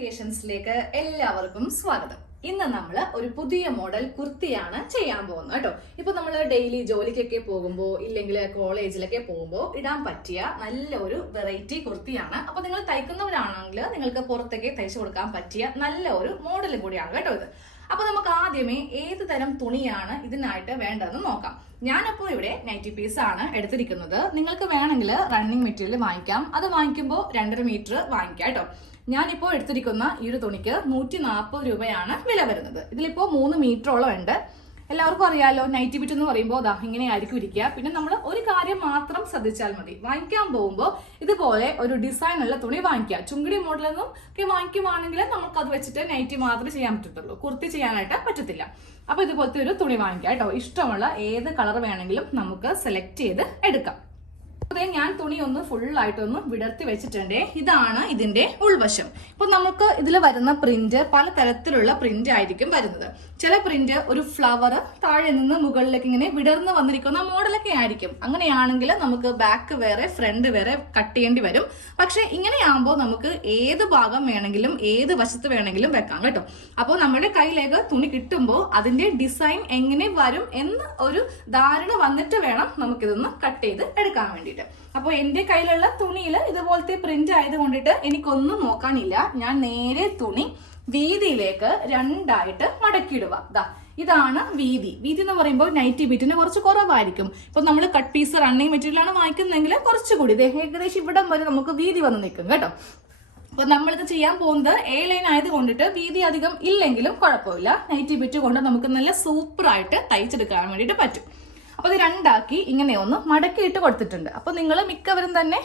ക്രിയേഷൻസിലേക്ക് എല്ലാവർക്കും സ്വാഗതം. ഇന്ന് നമ്മൾ ഒരു പുതിയ മോഡൽ കുർത്തിയാണ് ചെയ്യാൻ പോകുന്നത് കേട്ടോ. ഇപ്പൊ നമ്മൾ ഡെയിലി ജോലിക്കൊക്കെ പോകുമ്പോൾ ഇല്ലെങ്കിൽ കോളേജിലൊക്കെ പോകുമ്പോൾ ഇടാൻ പറ്റിയ നല്ല ഒരു വെറൈറ്റി കുർത്തിയാണ്. അപ്പൊ നിങ്ങൾ തയ്ക്കുന്നവരാണെങ്കിൽ നിങ്ങൾക്ക് പുറത്തേക്ക് തയ്ച്ചു കൊടുക്കാൻ പറ്റിയ നല്ല ഒരു മോഡലും കൂടിയാണ് കേട്ടോ ഇത്. അപ്പൊ നമുക്ക് ആദ്യമേ ഏത് തരം തുണിയാണ് ഇതിനായിട്ട് വേണ്ടതെന്ന് നോക്കാം. ഞാനപ്പോൾ ഇവിടെ നൈറ്റി പീസ് ആണ് എടുത്തിരിക്കുന്നത്. നിങ്ങൾക്ക് വേണമെങ്കിൽ റണ്ണിങ് മെറ്റീരിയൽ വാങ്ങിക്കാം. അത് വാങ്ങിക്കുമ്പോൾ 2.5 മീറ്റർ വാങ്ങിക്കാം കേട്ടോ. ഞാനിപ്പോൾ എടുത്തിരിക്കുന്ന ഈ ഒരു തുണിക്ക് 140 രൂപയാണ് വില വരുന്നത്. ഇതിലിപ്പോൾ 3 മീറ്ററോളം ഉണ്ട്. എല്ലാവർക്കും അറിയാലോ, നൈറ്റി ബിറ്റ് എന്ന് പറയുമ്പോൾ ഇങ്ങനെ ആയിരിക്കും ഇരിക്കുക. പിന്നെ നമ്മൾ ഒരു കാര്യം മാത്രം ശ്രദ്ധിച്ചാൽ മതി, വാങ്ങിക്കാൻ പോകുമ്പോൾ ഇതുപോലെ ഒരു ഡിസൈനുള്ള തുണി വാങ്ങിക്കുക. ചുങ്കിടി മോഡലൊന്നും ഒക്കെ വാങ്ങിക്കുവാണെങ്കിൽ നമുക്ക് അത് വെച്ചിട്ട് നൈറ്റി മാത്രമേ ചെയ്യാൻ പറ്റത്തുള്ളൂ, കുർത്തി ചെയ്യാനായിട്ട് പറ്റത്തില്ല. അപ്പൊ ഇതുപോലത്തെ ഒരു തുണി വാങ്ങിക്കാം കേട്ടോ. ഇഷ്ടമുള്ള ഏത് കളർ വേണമെങ്കിലും നമുക്ക് സെലക്ട് ചെയ്ത് എടുക്കാം. അതെ, ഞാൻ തുണി ഒന്ന് ഫുള്ളായിട്ടൊന്ന് വിടർത്തി വെച്ചിട്ടുണ്ട്. ഇതാണ് ഇതിന്റെ ഉൾവശം. ഇപ്പൊ നമുക്ക് ഇതിൽ വരുന്ന പ്രിന്റ് പല തരത്തിലുള്ള പ്രിന്റ് ആയിരിക്കും വരുന്നത്. ചില പ്രിന്റ് ഒരു ഫ്ലവർ താഴെ നിന്ന് മുകളിലേക്ക് ഇങ്ങനെ വിടർന്ന് വന്നിരിക്കുന്ന മോഡലൊക്കെ ആയിരിക്കും. അങ്ങനെയാണെങ്കിൽ നമുക്ക് ബാക്ക് വേറെ ഫ്രണ്ട് വേറെ കട്ട് ചെയ്യേണ്ടി വരും. പക്ഷെ ഇങ്ങനെയാകുമ്പോൾ നമുക്ക് ഏത് ഭാഗം വേണമെങ്കിലും ഏത് വശത്ത് വേണമെങ്കിലും വെക്കാം കേട്ടോ. അപ്പോൾ നമ്മുടെ കയ്യിലേക്ക് തുണി കിട്ടുമ്പോൾ അതിന്റെ ഡിസൈൻ എങ്ങനെ വരും എന്ന് ഒരു ധാരണ വന്നിട്ട് വേണം നമുക്കിതൊന്ന് കട്ട് ചെയ്ത് എടുക്കാൻ വേണ്ടിയിട്ട്. അപ്പോൾ എന്റെ കയ്യിലുള്ള തുണിയിൽ ഇതുപോലത്തെ പ്രിന്റ് ആയതുകൊണ്ടിട്ട് എനിക്കൊന്നും നോക്കാനില്ല. ഞാൻ നേരെ തുണി വീതിയിലേക്ക് 2ആയിട്ട് മടക്കിയിടുക. ഇതാണ് വീതി. വീതി എന്ന് പറയുമ്പോൾ നൈറ്റി ബിറ്റിന് കുറച്ച് കുറവായിരിക്കും. ഇപ്പൊ നമ്മൾ കട്ട് പീസ് റണ്ണിങ് മെറ്റീരിയലാണ് വാങ്ങിക്കുന്നതെങ്കിൽ കുറച്ചുകൂടി ഏകദേശം ഇവിടം വരെ നമുക്ക് വീതി വന്ന് നിൽക്കും കേട്ടോ. അപ്പൊ നമ്മളിത് ചെയ്യാൻ പോകുന്നത് A ലൈൻ ആയതുകൊണ്ടിട്ട് വീതി അധികം ഇല്ലെങ്കിലും കുഴപ്പമില്ല. നൈറ്റി ബിറ്റ് കൊണ്ട് നമുക്ക് നല്ല സൂപ്പറായിട്ട് തയ്ച്ചെടുക്കാൻ വേണ്ടിയിട്ട് പറ്റും. അപ്പൊ ഇത് 2ആക്കി ഇങ്ങനെ ഒന്ന് മടക്കിയിട്ട് കൊടുത്തിട്ടുണ്ട്. അപ്പൊ നിങ്ങൾ മിക്കവരും തന്നെ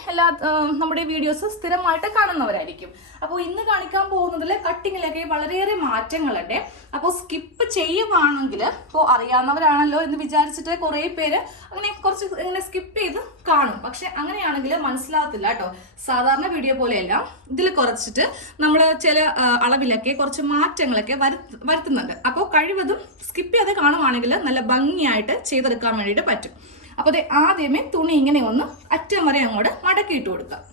നമ്മുടെ വീഡിയോസ് സ്ഥിരമായിട്ട് കാണുന്നവരായിരിക്കും. അപ്പോൾ ഇന്ന് കാണിക്കാൻ പോകുന്നതിൽ കട്ടിങ്ങിലൊക്കെ വളരെയേറെ മാറ്റങ്ങളുണ്ട്. അപ്പോൾ സ്കിപ്പ് ചെയ്യുവാണെങ്കിൽ ഇപ്പോൾ അറിയാവുന്നവരാണല്ലോ എന്ന് വിചാരിച്ചിട്ട് കുറെ പേര് അങ്ങനെ കുറച്ച് ഇങ്ങനെ സ്കിപ്പ് ചെയ്ത് കാണും. പക്ഷെ അങ്ങനെയാണെങ്കിൽ മനസ്സിലാകത്തില്ല കേട്ടോ. സാധാരണ വീഡിയോ പോലെയല്ല, ഇതിൽ കുറച്ചിട്ട് നമ്മൾ ചില അളവിലൊക്കെ കുറച്ച് മാറ്റങ്ങളൊക്കെ വരുത്തുന്നുണ്ട്. അപ്പോൾ കഴിവതും സ്കിപ്പ് ചെയ്ത് കാണുവാണെങ്കിൽ നല്ല ഭംഗിയായിട്ട് ചെയ്തെടുക്കാൻ വേണ്ടിയിട്ട് പറ്റും. അപ്പൊ അത് ആദ്യമേ തുണി ഇങ്ങനെ ഒന്ന് അറ്റം വരെ അങ്ങോട്ട് മടക്കിയിട്ട് കൊടുക്കാം.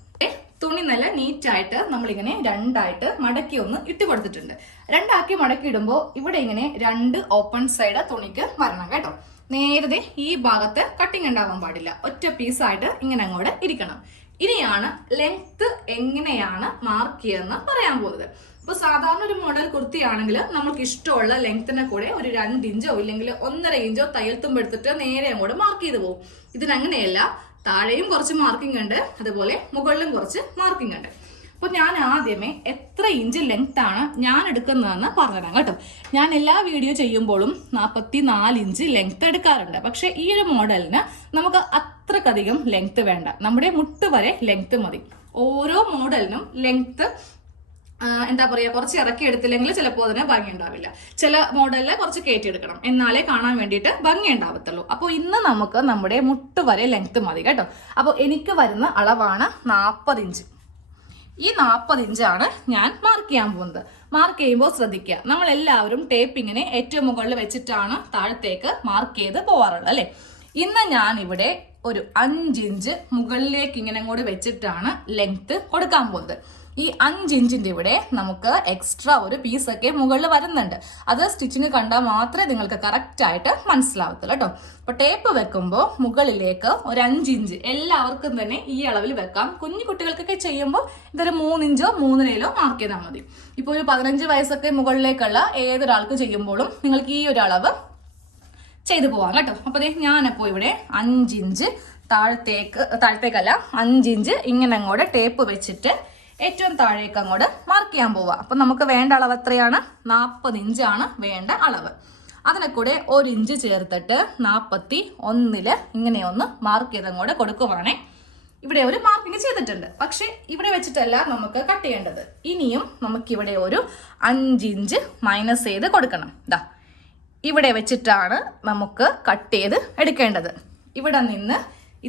തുണി നല്ല നീറ്റായിട്ട് നമ്മളിങ്ങനെ 2ആയിട്ട് മടക്കി ഒന്ന് ഇട്ട് കൊടുത്തിട്ടുണ്ട്. 2ആക്കി മടക്കി ഇടുമ്പോൾ ഇവിടെ ഇങ്ങനെ 2 ഓപ്പൺ സൈഡ് തുണിക്ക് വരണം കേട്ടോ. നേരത്തെ ഈ ഭാഗത്ത് കട്ടിങ് ഉണ്ടാവാൻ പാടില്ല. ഒറ്റ പീസായിട്ട് ഇങ്ങനെ അങ്ങോട്ട് ഇരിക്കണം. ഇനിയാണ് ലെങ്ത് എങ്ങനെയാണ് മാർക്ക് ചെയ്യുന്ന പറയാൻ പോകുന്നത്. ഇപ്പൊ സാധാരണ ഒരു മോഡൽ കുർത്തിയാണെങ്കിൽ നമുക്ക് ഇഷ്ടമുള്ള ലെങ്ത്തിനെ കൂടെ ഒരു 2 ഇഞ്ചോ ഇല്ലെങ്കിൽ 1.5 ഇഞ്ചോ തയ്യൽ തുമ്പ് എടുത്തിട്ട് നേരെ അങ്ങോട്ട് മാർക്ക് ചെയ്ത് പോകും. ഇതിനങ്ങനെയല്ല, താഴെയും കുറച്ച് മാർക്കിംഗ് ഉണ്ട്, അതുപോലെ മുകളിലും കുറച്ച് മാർക്കിംഗ് ഉണ്ട്. അപ്പൊ ഞാൻ ആദ്യമേ എത്ര ഇഞ്ച് ലെങ്ത് ആണ് ഞാൻ എടുക്കുന്നതെന്ന് പറഞ്ഞുതരാം കേട്ടോ. ഞാൻ എല്ലാ വീഡിയോ ചെയ്യുമ്പോഴും 44 ഇഞ്ച് ലെങ്ത് എടുക്കാറുണ്ട്. പക്ഷെ ഈ ഒരു മോഡലിന് നമുക്ക് അത്രക്കധികം ലെങ്ത് വേണ്ട. നമ്മുടെ മുട്ട് വരെ ലെങ്ത് മതി. ഓരോ മോഡലിനും ലെങ്ത് എന്താ പറയാ, കുറച്ച് ഇറക്കി എടുത്തില്ലെങ്കിൽ ചിലപ്പോൾ അതിന് ഭംഗി ഉണ്ടാവില്ല. ചില മോഡലില് കുറച്ച് കയറ്റി എടുക്കണം, എന്നാലേ കാണാൻ വേണ്ടിയിട്ട് ഭംഗി ഉണ്ടാവത്തുള്ളൂ. അപ്പോൾ ഇന്ന് നമുക്ക് നമ്മുടെ മുട്ട് വരെ ലെങ്ത് മതി കേട്ടോ. അപ്പോൾ എനിക്ക് വരുന്ന അളവാണ് 40 ഇഞ്ച്. ഈ 40 ഇഞ്ചാണ് ഞാൻ മാർക്ക് ചെയ്യാൻ പോകുന്നത്. മാർക്ക് ചെയ്യുമ്പോൾ ശ്രദ്ധിക്കുക, നമ്മൾ എല്ലാവരും ടേപ്പിങ്ങിനെ ഏറ്റവും മുകളിൽ വെച്ചിട്ടാണ് താഴത്തേക്ക് മാർക്ക് ചെയ്ത് പോവാറുള്ളത് അല്ലെ. ഇന്ന് ഞാൻ ഇവിടെ ഒരു 5 ഇഞ്ച് മുകളിലേക്ക് ഇങ്ങനെ അങ്ങോട്ട് വെച്ചിട്ടാണ് ലെങ്ത് കൊടുക്കാൻ പോകുന്നത്. ഈ 5 ഇഞ്ചിന്റെ ഇവിടെ നമുക്ക് എക്സ്ട്രാ ഒരു പീസൊക്കെ മുകളിൽ വരുന്നുണ്ട്. അത് സ്റ്റിച്ചിന് കണ്ടാൽ മാത്രമേ നിങ്ങൾക്ക് കറക്റ്റ് ആയിട്ട് മനസ്സിലാവത്തുള്ളൂ കേട്ടോ. അപ്പൊ ടേപ്പ് വെക്കുമ്പോൾ മുകളിലേക്ക് ഒരു 5 ഇഞ്ച് എല്ലാവർക്കും തന്നെ ഈ അളവിൽ വെക്കാം. കുഞ്ഞു കുട്ടികൾക്കൊക്കെ ചെയ്യുമ്പോൾ ഇതൊരു 3 ഇഞ്ചോ 3.5 മാർക്ക് ചെയ്താൽ മതി. ഇപ്പൊ ഒരു 15 വയസ്സൊക്കെ മുകളിലേക്കുള്ള ഏതൊരാൾക്ക് ചെയ്യുമ്പോഴും നിങ്ങൾക്ക് ഈ ഒരു അളവ് ചെയ്തു പോവാം കേട്ടോ. അപ്പൊ ഞാനപ്പോ ഇവിടെ 5 ഇഞ്ച് താഴത്തേക്കല്ല 5 ഇഞ്ച് ഇങ്ങനെ അങ്ങോട്ട് ടേപ്പ് വെച്ചിട്ട് ഏറ്റവും താഴേക്ക് അങ്ങോട്ട് മാർക്ക് ചെയ്യാൻ പോവുക. അപ്പൊ നമുക്ക് വേണ്ട അളവ് എത്രയാണ്? 40 ഇഞ്ചാണ് വേണ്ട അളവ്. അതിനെ കൂടെ 1 ഇഞ്ച് ചേർത്തിട്ട് 41 ഇങ്ങനെ ഒന്ന് മാർക്ക് ചെയ്ത് അങ്ങോട്ട് കൊടുക്കുവാണേ. ഇവിടെ ഒരു മാർക്കിങ് ചെയ്തിട്ടുണ്ട്. പക്ഷെ ഇവിടെ വെച്ചിട്ടല്ല നമുക്ക് കട്ട് ചെയ്യേണ്ടത്. ഇനിയും നമുക്കിവിടെ ഒരു 5 ഇഞ്ച് മൈനസ് ചെയ്ത് കൊടുക്കണം. ഇവിടെ വെച്ചിട്ടാണ് നമുക്ക് കട്ട് ചെയ്ത് എടുക്കേണ്ടത്. ഇവിടെ നിന്ന്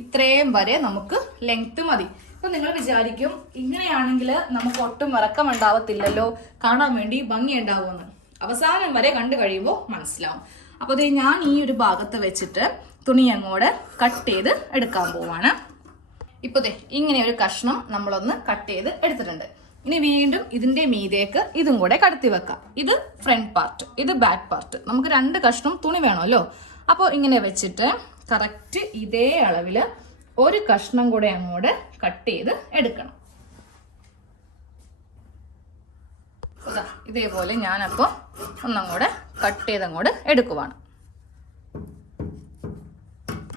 ഇത്രയും വരെ നമുക്ക് ലെങ്ത് മതി. അപ്പൊ നിങ്ങൾ വിചാരിക്കും ഇങ്ങനെയാണെങ്കിൽ നമുക്ക് ഒട്ടും ഇറക്കം ഉണ്ടാവത്തില്ലല്ലോ, കാണാൻ വേണ്ടി ഭംഗി ഉണ്ടാവുമെന്ന്. അവസാനം വരെ കണ്ടു കഴിയുമ്പോൾ മനസ്സിലാവും. അപ്പൊ ഞാൻ ഈ ഒരു ഭാഗത്ത് വെച്ചിട്ട് തുണി അങ്ങോട്ട് കട്ട് ചെയ്ത് എടുക്കാൻ പോവാണ്. ഇപ്പൊ ഇങ്ങനെ ഒരു കഷ്ണം നമ്മളൊന്ന് കട്ട് ചെയ്ത് എടുത്തിട്ടുണ്ട്. ഇനി വീണ്ടും ഇതിന്റെ മീതേക്ക് ഇതും കൂടെ കടത്തി വെക്കാം. ഇത് ഫ്രണ്ട് പാർട്ട്, ഇത് ബാക്ക് പാർട്ട്. നമുക്ക് 2 കഷ്ണം തുണി വേണമല്ലോ. അപ്പോൾ ഇങ്ങനെ വെച്ചിട്ട് കറക്റ്റ് ഇതേ അളവില് ഒരു കഷ്ണം കൂടെ അങ്ങോട്ട് കട്ട് ചെയ്ത് എടുക്കണം. ഇതേപോലെ ഞാനപ്പോൾ ഒന്നങ്ങോട്ട് കട്ട് ചെയ്ത് അങ്ങോട്ട് എടുക്കുവാണ്.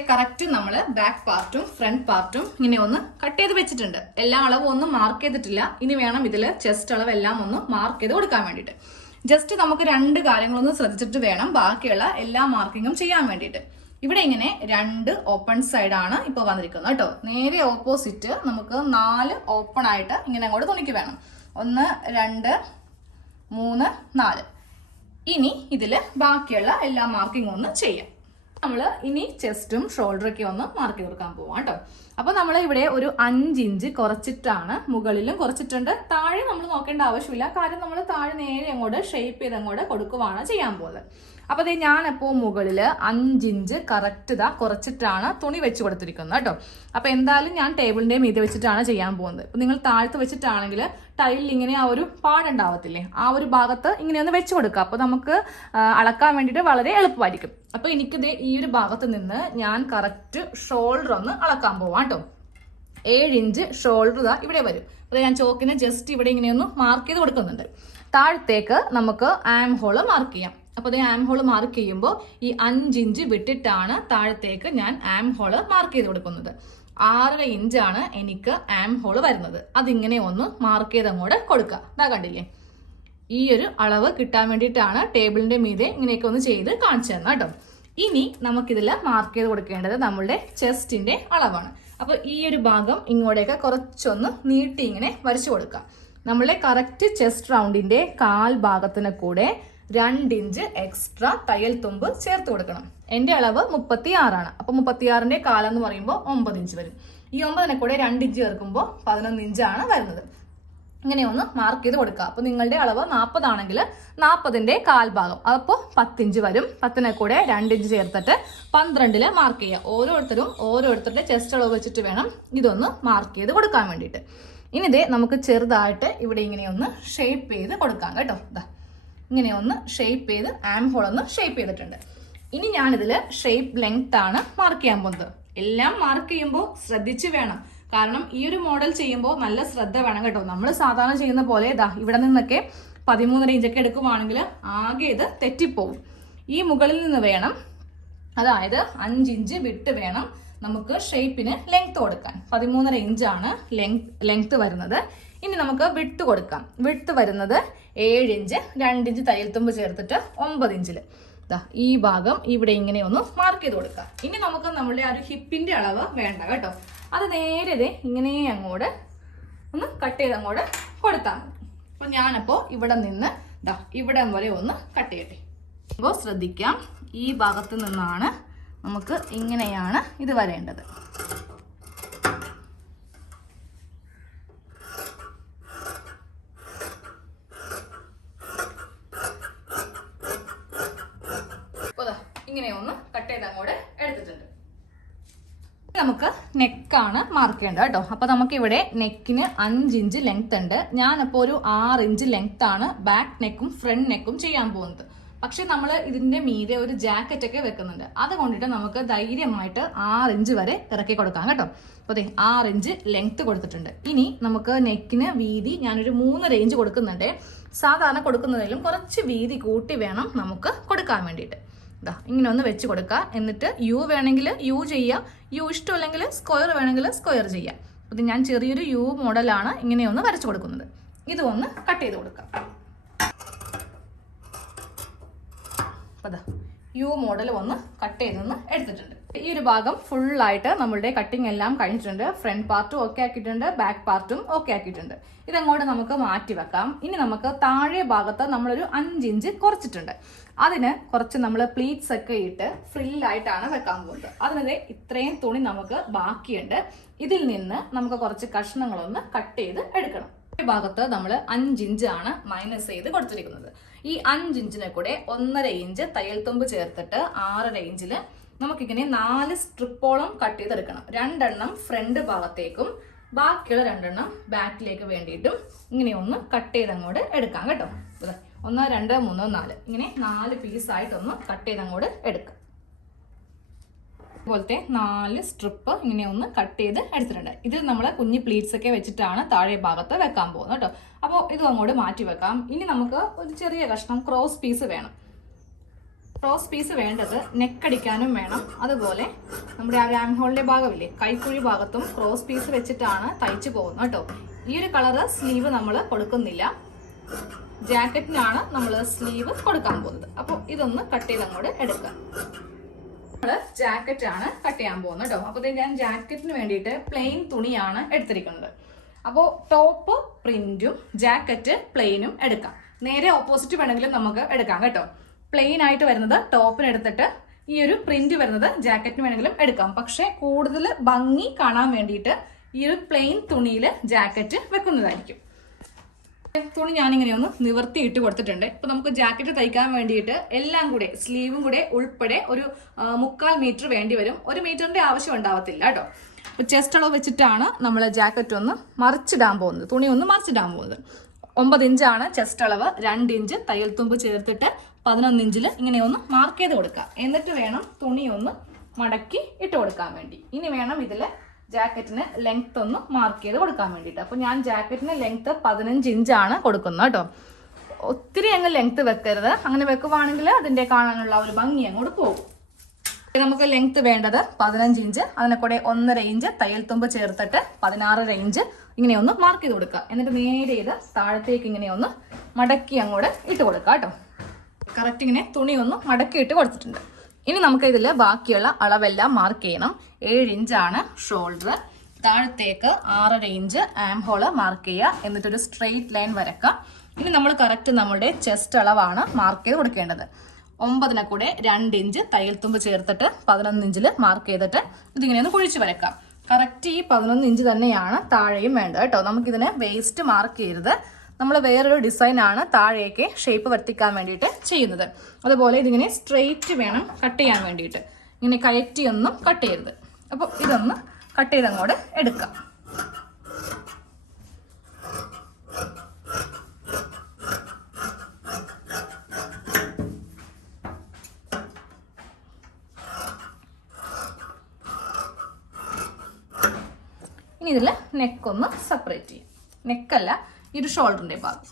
കറക്റ്റ് നമ്മൾ ബാക്ക് പാർട്ടും ഫ്രണ്ട് പാർട്ടും ഇങ്ങനെ ഒന്ന് കട്ട് ചെയ്ത് വെച്ചിട്ടുണ്ട്. എല്ലാ അളവും ഒന്നും മാർക്ക് ചെയ്തിട്ടില്ല. ഇനി വേണം ഇതിൽ ചെസ്റ്റ് അളവ് എല്ലാം ഒന്ന് മാർക്ക് ചെയ്ത് കൊടുക്കാൻ വേണ്ടിയിട്ട്. ജസ്റ്റ് നമുക്ക് 2 കാര്യങ്ങളൊന്ന് ശ്രദ്ധിച്ചിട്ട് വേണം ബാക്കിയുള്ള എല്ലാ മാർക്കിങ്ങും ചെയ്യാൻ വേണ്ടിയിട്ട്. ഇവിടെ ഇങ്ങനെ 2 ഓപ്പൺ സൈഡാണ് ഇപ്പോൾ വന്നിരിക്കുന്നത് കേട്ടോ. നേരെ ഓപ്പോസിറ്റ് നമുക്ക് 4 ഓപ്പൺ ആയിട്ട് ഇങ്ങനെ അങ്ങോട്ട് തുണിക്ക് വേണം. 1 2 3 4. ഇനി ഇതിൽ ബാക്കിയുള്ള എല്ലാ മാർക്കിങ്ങും ഒന്ന് ചെയ്യാം. നമ്മൾ ഇനി ചെസ്റ്റും ഷോൾഡറൊക്കെ ഒന്ന് മാർക്ക് ചെയ്ത് കൊടുക്കാൻ പോവാം കേട്ടോ. അപ്പൊ നമ്മൾ ഇവിടെ ഒരു 5 ഇഞ്ച് കുറച്ചിട്ടാണ്, മുകളിലും കുറച്ചിട്ടുണ്ട്. താഴെ നമ്മൾ നോക്കേണ്ട ആവശ്യമില്ല, കാര്യം നമ്മൾ താഴെ നേരെ അങ്ങോട്ട് ഷേപ്പ് ചെയ്ത് അങ്ങോട്ട് കൊടുക്കുവാണ് ചെയ്യാൻ പോകുന്നത്. അപ്പൊ അതേ ഞാനപ്പോൾ മുകളിൽ 5 ഇഞ്ച് കറക്റ്റ് കുറച്ചിട്ടാണ് തുണി വെച്ച് കൊടുത്തിരിക്കുന്നത് കേട്ടോ. അപ്പൊ എന്തായാലും ഞാൻ ടേബിളിന്റെ മീതെ വെച്ചിട്ടാണ് ചെയ്യാൻ പോകുന്നത്. ഇപ്പൊ നിങ്ങൾ താഴത്ത് വെച്ചിട്ടാണെങ്കിൽ ടൈലിൽ ഇങ്ങനെ ആ ഒരു പാടുണ്ടാവത്തില്ലേ, ആ ഒരു ഭാഗത്ത് ഇങ്ങനെ ഒന്ന് വെച്ച് കൊടുക്കുക. അപ്പൊ നമുക്ക് അളക്കാൻ വേണ്ടിയിട്ട് വളരെ എളുപ്പമായിരിക്കും. അപ്പൊ എനിക്കിത് ഈ ഒരു ഭാഗത്ത് നിന്ന് ഞാൻ കറക്റ്റ് ഷോൾഡർ ഒന്ന് അളക്കാൻ പോവാം കേട്ടോ. 7 ഇഞ്ച് ഷോൾഡർ ഇവിടെ വരും. അത് ഞാൻ ചോക്കിന് ജസ്റ്റ് ഇവിടെ ഇങ്ങനെയൊന്ന് മാർക്ക് ചെയ്ത് കൊടുക്കുന്നുണ്ട്. താഴത്തേക്ക് നമുക്ക് ആം ഹോള് മാർക്ക് ചെയ്യാം. അപ്പോൾ ഇത് ആം ഹോള് മാർക്ക് ചെയ്യുമ്പോൾ ഈ 5 ഇഞ്ച് വിട്ടിട്ടാണ് താഴത്തേക്ക് ഞാൻ ആം ഹോള് മാർക്ക് ചെയ്ത് കൊടുക്കുന്നത്. 6.5 ഇഞ്ചാണ് എനിക്ക് ആം ഹോള് വരുന്നത്. അതിങ്ങനെ ഒന്ന് മാർക്ക് ചെയ്ത് അങ്ങോട്ട് കൊടുക്കുക. ഇതാ കണ്ടില്ലേ, ഈ ഒരു അളവ് കിട്ടാൻ വേണ്ടിയിട്ടാണ് ടേബിളിന്റെ മീതെ ഇങ്ങനെയൊക്കെ ഒന്ന് ചെയ്ത് കാണിച്ചു തന്നെ കേട്ടോ. ഇനി നമുക്കിതിൽ മാർക്ക് ചെയ്ത് കൊടുക്കേണ്ടത് നമ്മളുടെ ചെസ്റ്റിന്റെ അളവാണ്. അപ്പൊ ഈ ഒരു ഭാഗം ഇങ്ങോട്ടേക്ക് കുറച്ചൊന്ന് നീട്ടി ഇങ്ങനെ വരച്ചു കൊടുക്കാം. നമ്മളുടെ കറക്റ്റ് ചെസ്റ്റ് റൗണ്ടിന്റെ കാൽ ഭാഗത്തിന് കൂടെ 2 ഇഞ്ച് എക്സ്ട്രാ തയ്യൽ തുമ്പ് ചേർത്ത് കൊടുക്കണം. എന്റെ അളവ് 36 അപ്പൊ 36ന്റെ കാലെന്ന് പറയുമ്പോൾ 9 ഇഞ്ച് വരും. ഈ 9നെ കൂടെ 2 ഇഞ്ച് ചേർക്കുമ്പോൾ 11 ഇഞ്ചാണ് വരുന്നത്. ഇങ്ങനെ ഒന്ന് മാർക്ക് ചെയ്ത് കൊടുക്കുക. അപ്പൊ നിങ്ങളുടെ അളവ് 40 ആണെങ്കിൽ 40ന്റെ കാൽഭാഗം, അപ്പോൾ 10 ഇഞ്ച് വരും. 10നെ കൂടെ 2 ഇഞ്ച് ചേർത്തിട്ട് 12ല് മാർക്ക് ചെയ്യുക. ഓരോരുത്തരുടെ ചെസ്റ്റ് അളവ് വെച്ചിട്ട് വേണം ഇതൊന്ന് മാർക്ക് ചെയ്ത് കൊടുക്കാൻ വേണ്ടിയിട്ട്. ഇനി ഇതേ നമുക്ക് ചെറുതായിട്ട് ഇവിടെ ഇങ്ങനെ ഒന്ന് ഷേപ്പ് ചെയ്ത് കൊടുക്കാം കേട്ടോ. ഇങ്ങനെ ഒന്ന് ഷേപ്പ് ചെയ്ത് ആം ഹോൾ ഒന്ന് ഷേപ്പ് ചെയ്തിട്ടുണ്ട്. ഇനി ഞാനിതിൽ ഷേപ്പ് ലെങ്ത് ആണ് മാർക്ക് ചെയ്യാൻ പോകുന്നത്. എല്ലാം മാർക്ക് ചെയ്യുമ്പോൾ ശ്രദ്ധിച്ച് വേണം, കാരണം ഈ ഒരു മോഡൽ ചെയ്യുമ്പോൾ നല്ല ശ്രദ്ധ വേണം കേട്ടോ. നമ്മൾ സാധാരണ ചെയ്യുന്ന പോലെ ഇവിടെ നിന്നൊക്കെ 13.5 ഇഞ്ചൊക്കെ എടുക്കുവാണെങ്കിൽ ആകെ ഇത് തെറ്റിപ്പോവും. ഈ മുകളിൽ നിന്ന് വേണം, അതായത് 5 ഇഞ്ച് വിട്ട് വേണം നമുക്ക് ഷേപ്പിന് ലെങ്ത് കൊടുക്കാൻ. 13.5 ഇഞ്ചാണ് ലെങ്ത് വരുന്നത്. ഇനി നമുക്ക് വിട്ട് കൊടുക്കാം. വിട്ട് വരുന്നത് 7 ഇഞ്ച്, 2 ഇഞ്ച് തയ്യൽ തുമ്പ് ചേർത്തിട്ട് 9 ഇഞ്ചിൽ ഈ ഭാഗം ഇവിടെ ഇങ്ങനെ ഒന്ന് മാർക്ക് ചെയ്ത് കൊടുക്കാം. ഇനി നമുക്ക് നമ്മളുടെ ആ ഒരു ഹിപ്പിന്റെ അളവ് വേണ്ട കേട്ടോ. അത് നേരെ ഇങ്ങനെ അങ്ങോട്ട് ഒന്ന് കട്ട് ചെയ്ത് അങ്ങോട്ട് കൊടുത്താൽ മതി. അപ്പൊ ഞാനപ്പോ ഇവിടെ നിന്ന് ഇവിടം വരെ ഒന്ന് കട്ട് ചെയ്യട്ടെ. അപ്പോൾ ശ്രദ്ധിക്കാം, ഈ ഭാഗത്ത് നിന്നാണ് നമുക്ക് ഇങ്ങനെയാണ് ഇത് വരേണ്ടത്. ഇങ്ങനെ ഒന്ന് കട്ട് ചെയ്ത് അങ്ങോട്ട് എടുത്തിട്ടുണ്ട്. നമുക്ക് നെക്കാണ് മാർക്ക് ചെയ്യേണ്ടത് കേട്ടോ. അപ്പൊ നമുക്ക് ഇവിടെ നെക്കിന് 5 ഇഞ്ച് ലെങ്ത് ഉണ്ട്. ഞാനപ്പോ ഒരു 6 ഇഞ്ച് ലെങ്ത് ആണ് ബാക്ക് നെക്കും ഫ്രണ്ട് നെക്കും ചെയ്യാൻ പോകുന്നത്. പക്ഷെ നമ്മൾ ഇതിന്റെ മീതെ ഒരു ജാക്കറ്റ് ഒക്കെ വെക്കുന്നുണ്ട്. അതുകൊണ്ടിട്ട് നമുക്ക് ധൈര്യമായിട്ട് 6 ഇഞ്ച് വരെ ഇറക്കി കൊടുക്കാം കേട്ടോ. അപ്പൊ 6 ഇഞ്ച് ലെങ്ത് കൊടുത്തിട്ടുണ്ട്. ഇനി നമുക്ക് നെക്കിന് വീതി ഞാനൊരു 3 ഇഞ്ച് കൊടുക്കുന്നുണ്ട്. സാധാരണ കൊടുക്കുന്നതിലും കുറച്ച് വീതി കൂട്ടി വേണം നമുക്ക് കൊടുക്കാൻ വേണ്ടിയിട്ട്. ഇങ്ങനെ ഒന്ന് വെച്ച് കൊടുക്കുക. എന്നിട്ട് യു വേണമെങ്കിൽ യു ചെയ്യാം, യു ഇഷ്ടമല്ലെങ്കിൽ സ്ക്വയർ വേണമെങ്കിൽ സ്ക്വയർ ചെയ്യാം. അത് ഞാൻ ചെറിയൊരു യു മോഡലാണ് ഇങ്ങനെ ഒന്ന് വരച്ചു കൊടുക്കുന്നത്. ഇതൊന്ന് കട്ട് ചെയ്ത് കൊടുക്കാം. യു മോഡൽ ഒന്ന് കട്ട് ചെയ്തൊന്ന് എടുത്തിട്ടുണ്ട്. ഈ ഒരു ഭാഗം ഫുള്ളായിട്ട് നമ്മളുടെ കട്ടിങ് എല്ലാം കഴിഞ്ഞിട്ടുണ്ട്. ഫ്രണ്ട് പാർട്ടും ഓക്കെ ആക്കിയിട്ടുണ്ട്, ബാക്ക് പാർട്ടും ഓക്കെ ആക്കിയിട്ടുണ്ട്. ഇതങ്ങോട്ട് നമുക്ക് മാറ്റി വെക്കാം. ഇനി നമുക്ക് താഴെ ഭാഗത്ത് നമ്മളൊരു 5 ഇഞ്ച് കുറച്ചിട്ടുണ്ട്. അതിന് കുറച്ച് നമ്മൾ പ്ലീറ്റ്സ് ഒക്കെ ഇട്ട് ഫ്രില്ലായിട്ടാണ് വെക്കാൻ പോകുന്നത്. അതിനെ ഇത്രയും തുണി നമുക്ക് ബാക്കിയുണ്ട്. ഇതിൽ നിന്ന് നമുക്ക് കുറച്ച് കഷ്ണങ്ങളൊന്ന് കട്ട് ചെയ്ത് എടുക്കണം. ഈ ഭാഗത്ത് നമ്മൾ 5 ഇഞ്ചാണ് മൈനസ് ചെയ്ത് കൊടുത്തിരിക്കുന്നത്. ഈ 5 ഇഞ്ചിനെ കൂടെ 1.5 ഇഞ്ച് തയ്യൽ തുമ്പ് ചേർത്തിട്ട് 6.5 ഇഞ്ചില് നമുക്കിങ്ങനെ 4 സ്ട്രിപ്പോളം കട്ട് ചെയ്തെടുക്കണം. 2 എണ്ണം ഫ്രണ്ട് ഭാഗത്തേക്കും ബാക്കിയുള്ള 2 ബാക്കിലേക്ക് വേണ്ടിയിട്ടും ഇങ്ങനെ ഒന്ന് കട്ട് ചെയ്ത് അങ്ങോട്ട് എടുക്കാം കേട്ടോ. 1 2 3 4 ഇങ്ങനെ 4 പീസായിട്ടൊന്ന് കട്ട് ചെയ്ത് അങ്ങോട്ട് എടുക്കാം. ഇതുപോലത്തെ 4 സ്ട്രിപ്പ് ഇങ്ങനെ ഒന്ന് കട്ട് ചെയ്ത് എടുത്തിട്ടുണ്ട്. ഇത് നമ്മൾ കുഞ്ഞി പ്ലീറ്റ്സ് ഒക്കെ വെച്ചിട്ടാണ് താഴെ ഭാഗത്ത് വെക്കാൻ പോകുന്നത് കേട്ടോ. അപ്പോൾ ഇതും അങ്ങോട്ട് മാറ്റി വെക്കാം. ഇനി നമുക്ക് ഒരു ചെറിയ കഷ്ണം ക്രോസ് പീസ് വേണം. ക്രോസ് പീസ് വേണ്ടത് നെക്കടിക്കാനും വേണം, അതുപോലെ നമ്മുടെ ആ ആം ഹോളിന്റെ ഭാഗമില്ലേ, കൈക്കുഴി ഭാഗത്തും ക്രോസ് പീസ് വെച്ചിട്ടാണ് തയ്ച്ചു പോകുന്നത് കേട്ടോ. ഈ ഒരു കളറ് സ്ലീവ് നമ്മൾ കൊടുക്കുന്നില്ല, ജാക്കറ്റിനാണ് നമ്മൾ സ്ലീവ് കൊടുക്കാൻ പോകുന്നത്. അപ്പോൾ ഇതൊന്ന് കട്ട് ചെയ്ത് അങ്ങോട്ട് എടുക്കാം. നമ്മള് ജാക്കറ്റ് ആണ് കട്ട് ചെയ്യാൻ പോകുന്നത് കേട്ടോ. അപ്പോൾ ഞാൻ ജാക്കറ്റിന് വേണ്ടിയിട്ട് പ്ലെയിൻ തുണിയാണ് എടുത്തിരിക്കുന്നത്. അപ്പോൾ ടോപ്പ് പ്രിന്റും ജാക്കറ്റ് പ്ലെയിനും എടുക്കാം. നേരെ ഓപ്പോസിറ്റ് വേണമെങ്കിലും നമുക്ക് എടുക്കാം കേട്ടോ. പ്ലെയിൻ ആയിട്ട് വരുന്നത് ടോപ്പിന് എടുത്തിട്ട് ഈ ഒരു പ്രിന്റ് വരുന്നത് ജാക്കറ്റിന് വേണമെങ്കിലും എടുക്കാം. പക്ഷെ കൂടുതൽ ഭംഗി കാണാൻ വേണ്ടിയിട്ട് ഈ ഒരു പ്ലെയിൻ തുണിയിൽ ജാക്കറ്റ് വെക്കുന്നതായിരിക്കും. തുണി ഞാനിങ്ങനെ ഒന്ന് നിവർത്തി ഇട്ട് കൊടുത്തിട്ടുണ്ട്. ഇപ്പൊ നമുക്ക് ജാക്കറ്റ് തയ്ക്കാൻ വേണ്ടിയിട്ട് എല്ലാം കൂടെ സ്ലീവും കൂടെ ഉൾപ്പെടെ ഒരു 3/4 മീറ്റർ വേണ്ടി വരും. 1 മീറ്ററിന്റെ ആവശ്യം ഉണ്ടാവത്തില്ല കേട്ടോ. അപ്പൊ ചെസ്റ്റ് അളവ് വെച്ചിട്ടാണ് നമ്മൾ ജാക്കറ്റ് ഒന്ന് മറിച്ചിടാൻ പോകുന്നത്, തുണി ഒന്ന് മറിച്ചിടാൻ പോകുന്നത്. 9 ഇഞ്ചാണ് ചെസ്റ്റ് അളവ്. 2 ഇഞ്ച് തയ്യൽ തുമ്പ് ചേർത്തിട്ട് 11 ഇഞ്ചിൽ ഇങ്ങനെ ഒന്ന് മാർക്ക് ചെയ്ത് കൊടുക്കുക. എന്നിട്ട് വേണം തുണി ഒന്ന് മടക്കി ഇട്ട് കൊടുക്കാൻ വേണ്ടി. ഇനി വേണം ഇതില് ജാക്കറ്റിന് ലെങ്ത് ഒന്ന് മാർക്ക് ചെയ്ത് കൊടുക്കാൻ വേണ്ടിയിട്ട്. അപ്പോൾ ഞാൻ ജാക്കറ്റിന് ലെങ്ത് 15 ഇഞ്ചാണ് കൊടുക്കുന്നത് കേട്ടോ. ഒത്തിരി അങ്ങ് ലെങ്ത് വെക്കരുത്, അങ്ങനെ വെക്കുവാണെങ്കിൽ അതിന്റെ കാണാനുള്ള ഒരു ഭംഗി അങ്ങോട്ട് പോകും. നമുക്ക് ലെങ്ത് വേണ്ടത് 15 ഇഞ്ച്, അതിനെ കൂടെ 1.5 ഇഞ്ച് തയ്യൽ തുമ്പ് ചേർത്തിട്ട് 16.5 ഇഞ്ച് ഇങ്ങനെ ഒന്ന് മാർക്ക് ചെയ്ത് കൊടുക്കുക. എന്നിട്ട് നേരെ ചെയ്ത് താഴത്തേക്ക് ഇങ്ങനെ ഒന്ന് മടക്കി അങ്ങോട്ട് ഇട്ട് കൊടുക്കുക കേട്ടോ. കറക്റ്റ് ഇങ്ങനെ തുണി ഒന്ന് മടക്കി ഇട്ട് കൊടുത്തിട്ടുണ്ട്. ഇനി നമുക്ക് ഇതിൽ ബാക്കിയുള്ള അളവെല്ലാം മാർക്ക് ചെയ്യണം. 7 ഇഞ്ചാണ് ഷോൾഡർ, താഴത്തേക്ക് 6.5 ഇഞ്ച് ആം ഹോള് മാർക്ക് ചെയ്യുക. എന്നിട്ടൊരു സ്ട്രെയിറ്റ് ലൈൻ വരക്കുക. ഇനി നമ്മൾ കറക്റ്റ് നമ്മുടെ ചെസ്റ്റ് അളവാണ് മാർക്ക് ചെയ്ത് കൊടുക്കേണ്ടത്. 9നെ കൂടെ 2 ഇഞ്ച് തയ്യൽ തുമ്പ് ചേർത്തിട്ട് 11 ഇഞ്ചിൽ മാർക്ക് ചെയ്തിട്ട് ഇതിങ്ങനെ ഒന്ന് കുഴിച്ച് വരക്കാം. കറക്റ്റ് ഈ 11 ഇഞ്ച് തന്നെയാണ് താഴെയും വേണ്ടത് കേട്ടോ. നമുക്കിതിന് വേസ്റ്റ് മാർക്ക് ചെയ്യരുത്. നമ്മൾ വേറൊരു ഡിസൈനാണ് താഴേക്ക് ഷേപ്പ് വർത്തിക്കാൻ വേണ്ടിയിട്ട് ചെയ്യുന്നത്. അതുപോലെ ഇതിങ്ങനെ സ്ട്രെയിറ്റ് വേണം കട്ട് ചെയ്യാൻ വേണ്ടിയിട്ട്, ഇങ്ങനെ കയറ്റിയൊന്നും കട്ട് ചെയ്യരുത്. അപ്പോൾ ഇതൊന്ന് കട്ട് ചെയ്ത് അങ്ങോട്ട് എടുക്കാം. ഇനി ഇതിൽ നെക്കൊന്ന് സെപ്പറേറ്റ് ചെയ്യും. നെക്കല്ല, ഈ ഒരു ഷോൾഡറിന്റെ ഭാഗം.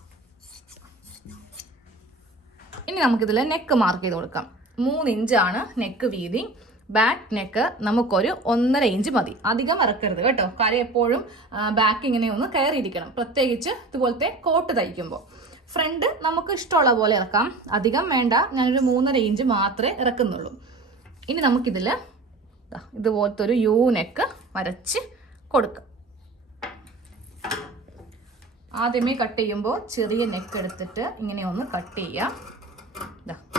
ഇനി നമുക്കിതിൽ നെക്ക് മാർക്ക് ചെയ്ത് കൊടുക്കാം. 3 ഇഞ്ചാണ് നെക്ക് വീതി. ബാക്ക് നെക്ക് നമുക്കൊരു 1.5 ഇഞ്ച് മതി, അധികം ഇറക്കരുത് കേട്ടോ. കാര്യം എപ്പോഴും ബാക്ക് ഇങ്ങനെ ഒന്ന് കയറിയിരിക്കണം, പ്രത്യേകിച്ച് ഇതുപോലത്തെ കോട്ട് തയ്ക്കുമ്പോൾ. ഫ്രണ്ട് നമുക്ക് ഇഷ്ടമുള്ള പോലെ ഇറക്കാം, അധികം വേണ്ട. ഞാനൊരു 3.5 ഇഞ്ച് മാത്രമേ ഇറക്കുന്നുള്ളൂ. ഇനി നമുക്കിതിൽ ഇതുപോലത്തെ ഒരു യു നെക്ക് വരച്ച് കൊടുക്കാം. ആദ്യമേ കട്ട് ചെയ്യുമ്പോൾ ചെറിയ നെക്ക് എടുത്തിട്ട് ഇങ്ങനെ ഒന്ന് കട്ട് ചെയ്യാം.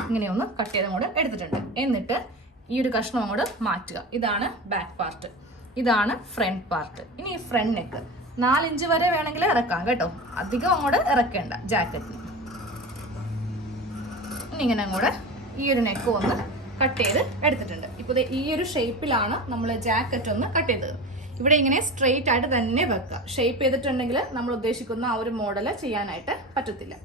ഇങ്ങനെ ഒന്ന് കട്ട് ചെയ്ത് അങ്ങോട്ട് എടുത്തിട്ടുണ്ട്. എന്നിട്ട് ഈ ഒരു കഷ്ണം അങ്ങോട്ട് മാറ്റുക. ഇതാണ് ബാക്ക് പാർട്ട്, ഇതാണ് ഫ്രണ്ട് പാർട്ട്. ഇനി ഈ ഫ്രണ്ട് നെക്ക് 4 ഇഞ്ച് വരെ വേണമെങ്കിൽ ഇറക്കാം കേട്ടോ, അധികം അങ്ങോട്ട് ഇറക്കേണ്ട ജാക്കറ്റിന്. ഇനി ഇങ്ങനെ അങ്ങോട്ട് ഈ ഒരു നെക്ക് ഒന്ന് കട്ട് ചെയ്ത് എടുത്തിട്ടുണ്ട്. ഇപ്പോൾ ഈ ഒരു ഷേപ്പിലാണ് നമ്മൾ ജാക്കറ്റ് ഒന്ന് കട്ട് ചെയ്തത്. ഇവിടെ ഇങ്ങനെ സ്ട്രെയിറ്റ് ആയിട്ട് തന്നെ വെക്കുക. ഷേപ്പ് ചെയ്തിട്ടുണ്ടെങ്കിൽ നമ്മൾ ഉദ്ദേശിക്കുന്ന ആ ഒരു മോഡൽ ചെയ്യാനായിട്ട് പറ്റത്തില്ല.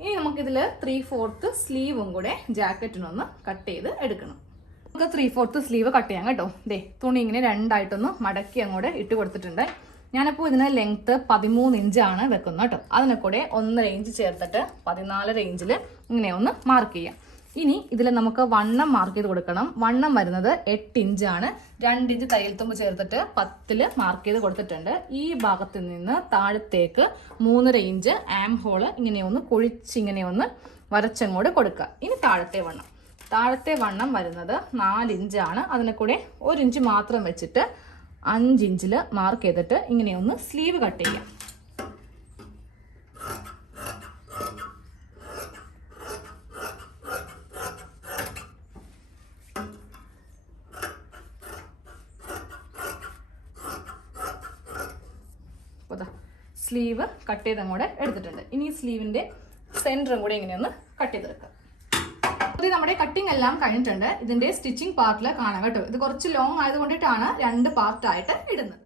ഇനി നമുക്കിതിൽ 3/4 സ്ലീവും കൂടെ ജാക്കറ്റിനൊന്ന് കട്ട് ചെയ്ത് എടുക്കണം. നമുക്ക് 3/4 സ്ലീവ് കട്ട് ചെയ്യാം കേട്ടോ. തുണി ഇങ്ങനെ 2 ആയിട്ടൊന്ന് മടക്കി അങ്ങോട്ട് ഇട്ട് കൊടുത്തിട്ടുണ്ട്. ഞാനപ്പോൾ ഇതിന് ലെങ്ത്ത് 13 ഇഞ്ചാണ് വെക്കുന്നത് കേട്ടോ. അതിനെ കൂടെ 1.5 ഇഞ്ച് ചേർത്തിട്ട് 14.5 ഇഞ്ചിൽ ഇങ്ങനെ ഒന്ന് മാർക്ക് ചെയ്യാം. ഇനി ഇതിൽ നമുക്ക് വണ്ണം മാർക്ക് ചെയ്ത് കൊടുക്കണം. വണ്ണം വരുന്നത് 8 ഇഞ്ചാണ്. 2 ഇഞ്ച് തയ്യൽ തുമ്പ് ചേർത്തിട്ട് 10 മാർക്ക് ചെയ്ത് കൊടുത്തിട്ടുണ്ട്. ഈ ഭാഗത്ത് നിന്ന് താഴത്തേക്ക് 3.5 ഇഞ്ച് ആം ഹോള് ഇങ്ങനെ ഒന്ന് കുഴിച്ചിങ്ങനെ ഒന്ന് വരച്ചങ്ങോട്ട് കൊടുക്കുക. ഇനി താഴത്തെ വണ്ണം വരുന്നത് 4 ഇഞ്ചാണ്. അതിനെ കൂടെ 1 ഇഞ്ച് മാത്രം വെച്ചിട്ട് 5 ഇഞ്ചിൽ മാർക്ക് ചെയ്തിട്ട് ഇങ്ങനെ ഒന്ന് സ്ലീവ് കട്ട് ചെയ്യാം. സ്ലീവ് കട്ട് ചെയ്ത് അങ്ങോട്ട് എടുത്തിട്ടുണ്ട്. ഇനി സ്ലീവിന്റെ സെന്ററും കൂടെ ഇങ്ങനെയൊന്ന് കട്ട് ചെയ്തെടുക്കാം. നമ്മുടെ കട്ടിങ് എല്ലാം കഴിഞ്ഞിട്ടുണ്ട്. ഇതിന്റെ സ്റ്റിച്ചിങ് പാർട്ടിൽ കാണാം കേട്ടോ. ഇത് കുറച്ച് ലോങ് ആയതുകൊണ്ടിട്ടാണ് 2 പാർട്ടായിട്ട് ഇടുന്നത്.